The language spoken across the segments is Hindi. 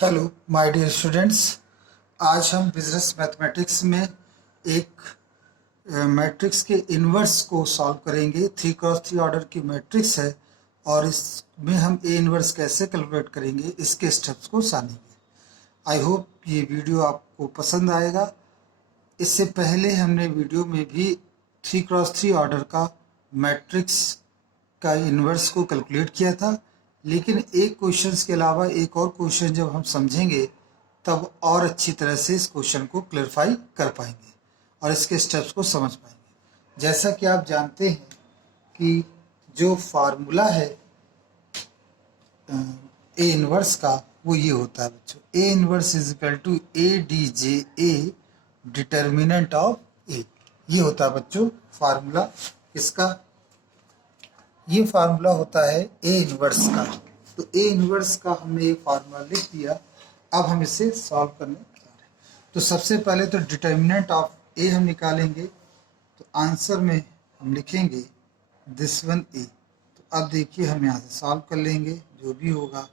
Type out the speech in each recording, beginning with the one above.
Hello my dear students. आज हम बिजनेस मैथमेटिक्स में एक मैट्रिक्स के इन्वर्स को सॉल्व करेंगे। 3x3 ऑर्डर की मैट्रिक्स है और इसमें हम ए इन्वर्स कैसे कैलकुलेट करेंगे इसके स्टेप्स को जानेंगे। आई होप ये वीडियो आपको पसंद आएगा। इससे पहले हमने वीडियो में भी 3x3 ऑर्डर का मैट्रिक्स का इन्वर्स को कैलकुलेट किया था, लेकिन एक क्वेश्चंस के अलावा एक और क्वेश्चन जब हम समझेंगे तब और अच्छी तरह से इस क्वेश्चन को क्लैरिफाई कर पाएंगे और इसके स्टेप्स को समझ पाएंगे। जैसा कि आप जानते हैं कि जो फार्मूला है ए इन्वर्स का वो ये होता है बच्चों, A inverse is equal to A D J A determinant of A. ये होता है बच्चों फार्मूला इसका। ये फार्मूला होता है ए इन्वर्स का। तो ए इन्वर्स का हमने ये फार्मूला लिख दिया। अब हम इसे सॉल्व करने जा रहे हैं। तो सबसे पहले तो डिटर्मिनेंट ऑफ ए हम निकालेंगे। तो आंसर में हम लिखेंगे दिस वन ए। तो अब देखिए हम यहाँ से सॉल्व कर लेंगे। जो भी होगा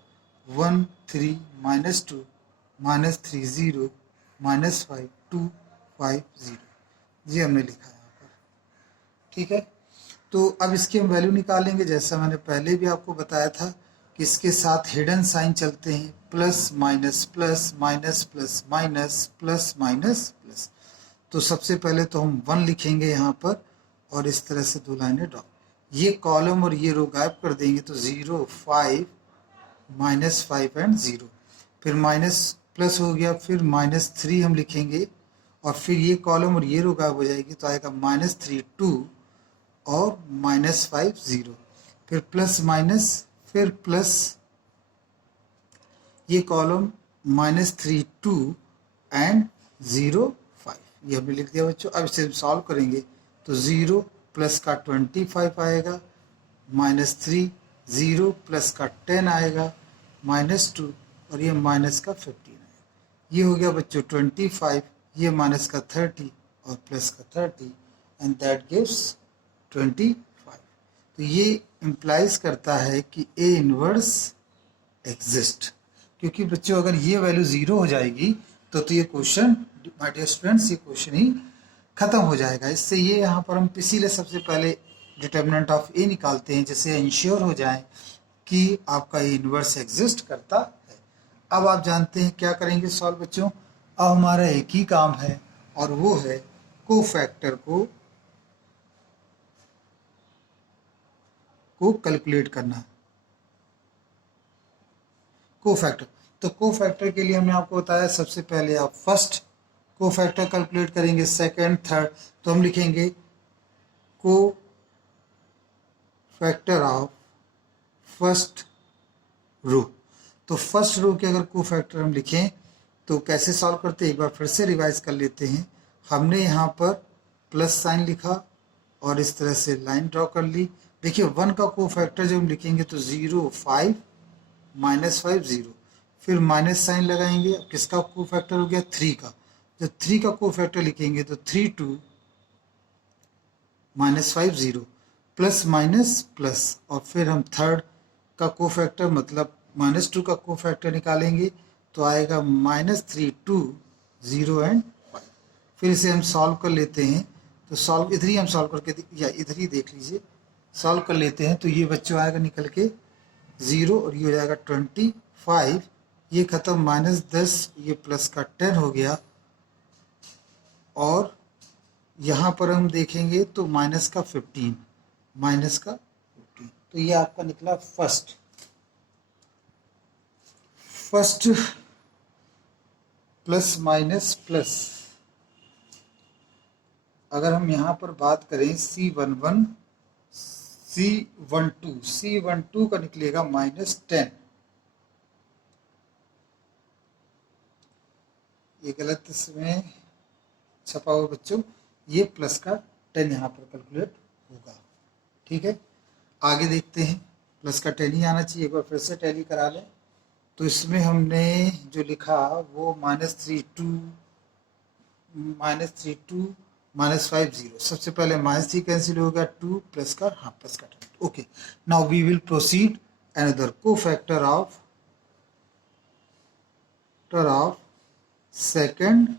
1 3 -2 -3 0 -5 2 5 0 ये हमने लिखा है यहाँ पर। ठीक है, तो अब इसकी हम वैल्यू निकालेंगे। जैसा मैंने पहले भी आपको बताया था कि इसके साथ हिडन साइन चलते हैं, plus minus plus minus plus minus plus minus plus. तो सबसे पहले तो हम 1 लिखेंगे यहाँ पर और इस तरह से 2 लाइनें ड्रॉ। ये कॉलम और ये रो गायब कर देंगे तो 0 5 -5 एंड 0। फिर माइनस प्लस हो गया, फिर -3 हम लिखेंगे और फिर ये कॉलम और ये रो गायब हो जाएगी तो आएगा -3 2 और -5 0। फिर प्लस माइनस, फिर प्लस, ये कॉलम -3 2 एंड 0 5 ये हमने लिख दिया बच्चों। अब इसे हम सॉल्व करेंगे तो 0 प्लस का 25 आएगा, -3 0 प्लस का 10 आएगा, -2 और ये माइनस का 15 आएगा। ये हो गया बच्चों 25, ये माइनस का 30 और प्लस का 30 एंड दैट गिव्स 25। तो ये इम्प्लाइज करता है कि ए इनवर्स एग्जिस्ट। क्योंकि बच्चों अगर ये वैल्यू 0 हो जाएगी तो ये क्वेश्चन माय डियर स्टूडेंट्स ये क्वेश्चन ही खत्म हो जाएगा। इससे ये यहाँ पर हम इसीलिए सबसे पहले डिटर्मिनेंट ऑफ ए निकालते हैं जिससे इंश्योर हो जाए कि आपका ए इनवर्स एग्जिस्ट करता है। अब आप जानते हैं क्या करेंगे सॉल्व बच्चों। अब हमारा एक ही काम है और वो है कोफैक्टर को कैलकुलेट करना। कोफैक्टर, तो कोफैक्टर के लिए हमने आपको बताया सबसे पहले आप फर्स्ट कोफैक्टर कैलकुलेट करेंगे, सेकंड थर्ड। तो हम लिखेंगे कोफैक्टर ऑफ फर्स्ट रो। तो फर्स्ट रो के अगर कोफैक्टर हम लिखें तो कैसे सॉल्व करते हैं एक बार फिर से रिवाइज कर लेते हैं। हमने यहाँ पर प्लस साइन लिखा और इस तरह से लाइन ड्रॉ कर ली। देखिए 1 का कोफैक्टर जब हम लिखेंगे तो 0 5 -5 0, फिर माइनस साइन लगाएंगे। अब किसका कोफैक्टर हो गया 3 का। जब 3 का कोफैक्टर लिखेंगे तो 3 2 -5 0 प्लस माइनस प्लस और फिर हम थर्ड का कोफैक्टर मतलब -2 का कोफैक्टर निकालेंगे तो आएगा -3 2 0 एंड 5। फिर इसे हम सॉल्व कर लेते हैं। तो सॉल्व इधर ही हम सॉल्व करके या इधर ही देख लीजिए सॉल्व कर लेते हैं। तो ये बच्चों आएगा निकल के 0 और ये हो जाएगा 25, ये खत्म -10, ये प्लस का 10 हो गया और यहाँ पर हम देखेंगे तो माइनस का 15 तो ये आपका निकला फर्स्ट प्लस माइनस प्लस। अगर हम यहाँ पर बात करें C11 C12 का निकलेगा -10। ये गलत इसमें छपा हुआ बच्चों, ये प्लस का 10 यहाँ पर कैलकुलेट होगा। ठीक है, आगे देखते हैं। प्लस का 10 ही आना चाहिए। एक बार फिर से टैली करा लें। तो इसमें हमने जो लिखा वो -3 2 -5 0। सबसे पहले -3 कैंसिल हो गया, 2 प्लस का 10। Okay, now we will proceed another cofactor of cofactor of second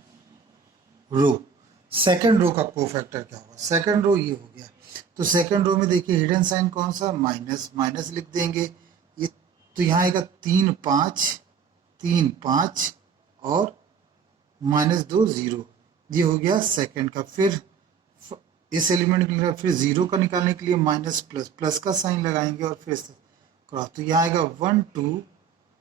row. Second row का कोफैक्टर क्या होगा? सेकंड रो ये हो गया। तो सेकंड रो में देखिए हिडन साइन कौन सा? माइनस, माइनस लिख देंगे। ये तो यहाँ आएगा 3 5, 3 5 और -2 0। ये हो गया सेकंड का। फिर इस एलिमेंट के लिए फिर जीरो का निकालने के लिए माइनस प्लस, प्लस का साइन लगाएंगे और फिर क्रॉस। तो यहाँ आएगा 1 2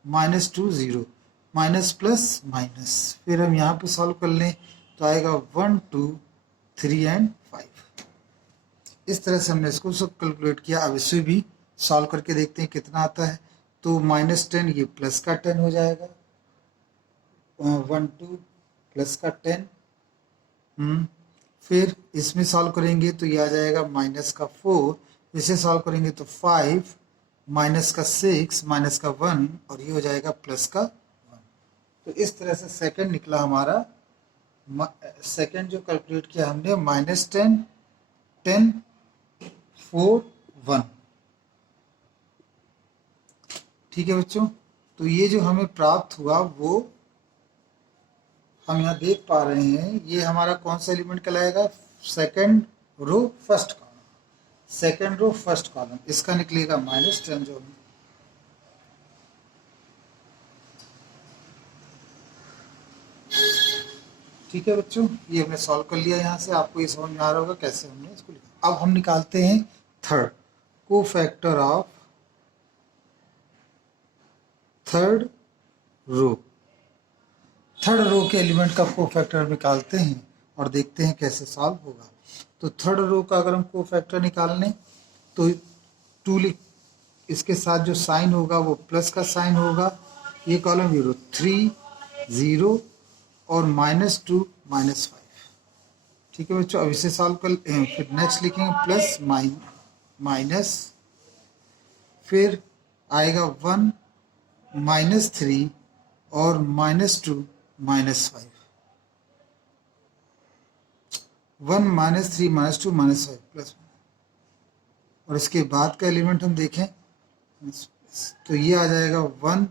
-2 0, माइनस प्लस माइनस। फिर हम यहाँ पे सॉल्व कर लें तो आएगा 1 2 3 एंड 5। इस तरह से हमने इसको सब कैलकुलेट किया। अब इसे भी सॉल्व करके देखते हैं कितना आता है। तो -10 ये प्लस का 10 हो जाएगा, 1 2 प्लस का 10। फिर इसमें सॉल्व करेंगे तो ये आ जाएगा माइनस का 4। इसे सॉल्व करेंगे तो 5, माइनस का 6, माइनस का 1 और ये हो जाएगा प्लस का 1। तो इस तरह से सेकंड निकला हमारा। सेकंड जो कैलकुलेट किया हमने -10 10 4 1। ठीक है बच्चों, तो ये जो हमें प्राप्त हुआ वो हम यहाँ देख पा रहे हैं। ये हमारा कौन सा एलिमेंट कहलाएगा? Second row first column. Second row first column इसका निकलेगा -10 जो ठीक है बच्चों, ये हमने सॉल्व कर लिया। यहाँ से आपको ये समझ में आ रहा होगा कैसे हमने इसको लिखा। अब हम निकालते हैं third cofactor of third row. Third row के एलिमेंट का कोफैक्टर निकालते हैं और देखते हैं कैसे सॉल्व होगा। तो थर्ड रो का अगर हम कोफैक्टर निकालने तो 2 लिख, इसके साथ जो साइन होगा वो प्लस का साइन होगा। ये कॉलम 0 3 0 और -2 -5। ठीक है बच्चों, अब इसे सॉल्व कर फिर नेक्स्ट लिखेंगे प्लस माइनस, फिर आएगा 1 -3 और -2 -5। 1 -3 -2 -5 प्लस। और इसके बाद का एलिमेंट हम देखें तो ये आ जाएगा 1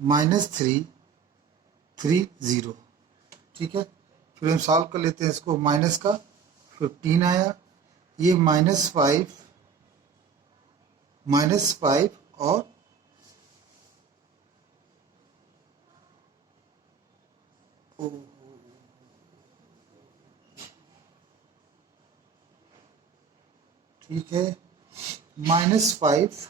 -3 3 0। ठीक है, फिर हम सॉल्व कर लेते हैं इसको। माइनस का 15 आया, ये -5 और ठीक है -5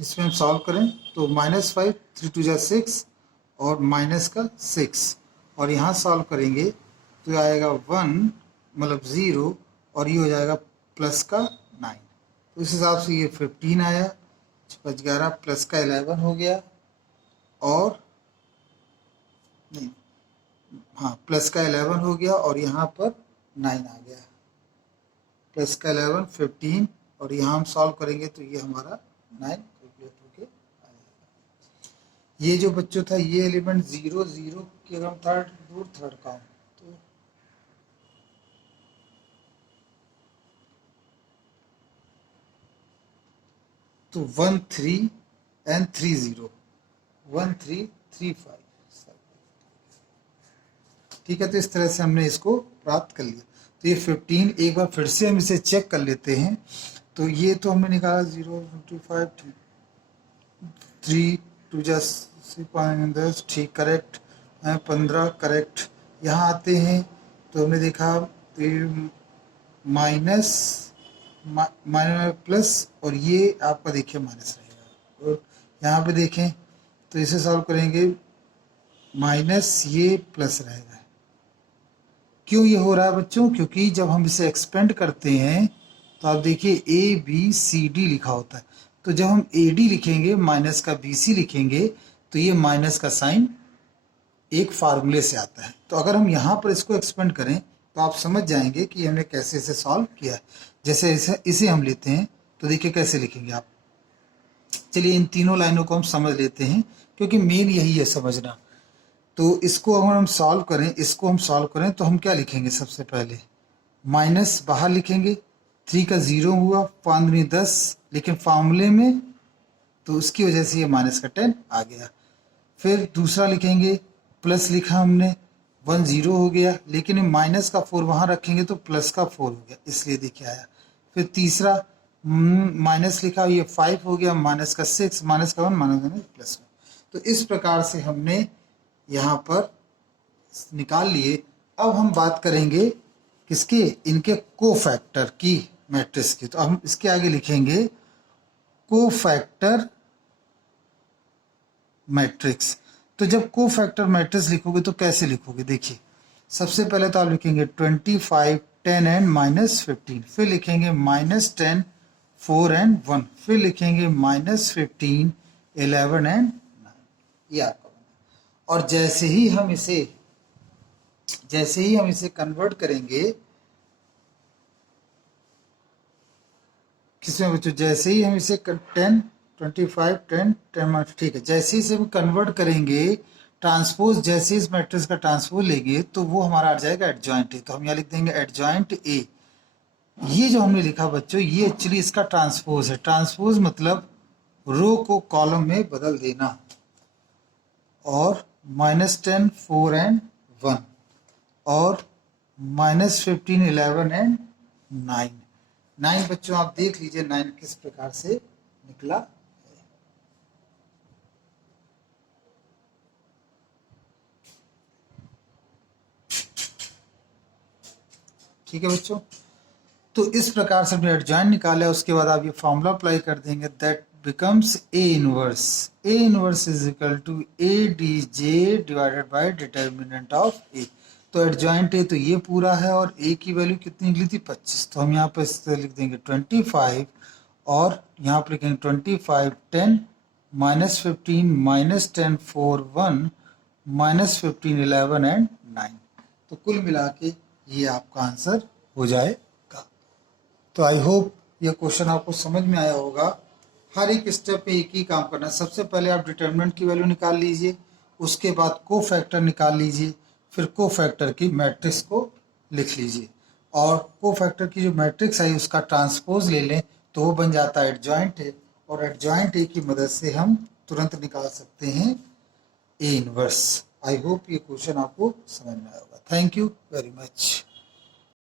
इसमें हम सॉल्व करें तो -5 3 2 जा 6 और माइनस का 6 और यहाँ सॉल्व करेंगे तो आएगा 1 मतलब 0 और ये हो जाएगा प्लस का 9। तो इस हिसाब से ये 15 आया, 11 प्लस का 11 हो गया और नहीं, हाँ प्लस का 11 हो गया और यहाँ पर 9 आ गया। प्लस का 11 15 और यहाँ हम सॉल्व करेंगे तो ये हमारा 9 कैलकुलेट होके आ जाएगा। ये जो बच्चों था ये एलिमेंट 0 0 के अगर थर्ड का तो 1 3 and 3 0 1 3 3 5। ठीक है, तो इस तरह से हमने इसको प्राप्त कर लिया। तो ये 15 एक बार फिर से हम इसे चेक कर लेते हैं। तो ये तो हमने निकाला 0 25 3 2 10 ठीक करेक्ट, 15 करेक्ट। यहाँ आते हैं तो हमने देखा माइनस प्लस और ये आपका देखिए माइनस रहेगा। और यहाँ पे देखें तो इसे सॉल्व करेंगे माइनस ये प्लस रहेगा। क्यों ये हो रहा है बच्चों? क्योंकि जब हम इसे एक्सपेंड करते हैं तो आप देखिए ABCD लिखा होता है। तो जब हम AD लिखेंगे माइनस का BC लिखेंगे तो ये माइनस का साइन एक फार्मूले से आता है। तो अगर हम यहाँ पर इसको एक्सपेंड करें तो आप समझ जाएंगे कि हमने कैसे इसे सॉल्व किया है। जैसे इसे हम लेते हैं तो देखिए कैसे लिखेंगे आप। चलिए इन तीनों लाइनों को हम समझ लेते हैं क्योंकि मेन यही है समझना। तो इसको अगर हम सॉल्व करें, इसको हम सॉल्व करें तो हम क्या लिखेंगे? सबसे पहले माइनस बाहर लिखेंगे, 3 का 0 हुआ, 5 10, लेकिन फार्मूले में तो उसकी वजह से ये माइनस का 10 आ गया। फिर दूसरा लिखेंगे, प्लस लिखा हमने, 1 0 हो गया, लेकिन माइनस का 4 वहाँ रखेंगे तो प्लस का 4 हो गया, इसलिए देखिए आया। फिर तीसरा माइनस लिखा, ये 5 हो गया, माइनस का 6, माइनस का 1, माइनस प्लस 1। तो इस प्रकार से हमने यहाँ पर निकाल लिए। अब हम बात करेंगे किसके, इनके कोफैक्टर की मैट्रिक्स की। तो हम इसके आगे लिखेंगे कोफैक्टर मैट्रिक्स। तो जब कोफैक्टर मैट्रिक्स लिखोगे तो कैसे लिखोगे, देखिए सबसे पहले तो आप लिखेंगे 25, 10 एंड -15, फिर लिखेंगे -10, 4 एंड 1, फिर लिखेंगे -15, 11 एंड 9। ये आपका बना। और जैसे ही हम इसे कन्वर्ट करेंगे किसमें बच्चों, जैसे ही हम इसे 10, 25, 10, 10, ठीक है, जैसे ही इसे हम कन्वर्ट करेंगे ट्रांसपोज, जैसे इस मैट्रिक्स का ट्रांसपोज लेंगे तो वो हमारा आ जाएगा एडजॉइंट ए। तो हम यहाँ लिख देंगे एडजॉइंट ए। ये जो हमने लिखा बच्चों, ये एक्चुअली इसका ट्रांसपोज है। ट्रांसपोज मतलब रो को कॉलम में बदल देना। और -10, 4 एंड 1, और -15, 11 एंड 9। 9 बच्चों आप देख लीजिए 9 किस प्रकार से निकला है। ठीक है बच्चों, तो इस प्रकार से हमने एडजॉइंट निकाला। उसके बाद आप ये फॉर्मूला अप्लाई कर देंगे, that becomes A inverse. A inverse is equal to A D J divided by determinant of A. तो एडजॉइंट ए तो ये पूरा है, और ए की वैल्यू कितनी निकली थी 25। तो हम यहाँ पे इस तरह लिख देंगे 25, और यहाँ पर लिखेंगे 25, 10, -15, -10, 4, 1, -15, 11 एंड 9। तो कुल मिला के ये आपका आंसर हो जाएगा। तो आई होप ये क्वेश्चन आपको समझ में आया होगा। हर एक स्टेप पे एक ही काम करना है। सबसे पहले आप डिटर्मिनेंट की वैल्यू निकाल लीजिए, उसके बाद कोफैक्टर निकाल लीजिए, फिर कोफैक्टर की मैट्रिक्स को लिख लीजिए, और कोफैक्टर की जो मैट्रिक्स आई उसका ट्रांसपोज ले लें तो वो बन जाता है एडजॉइंट ए। और एडजॉइंट ए की मदद से हम तुरंत निकाल सकते हैं ए इनवर्स। आई होप ये क्वेश्चन आपको समझ में आया होगा। Thank you very much.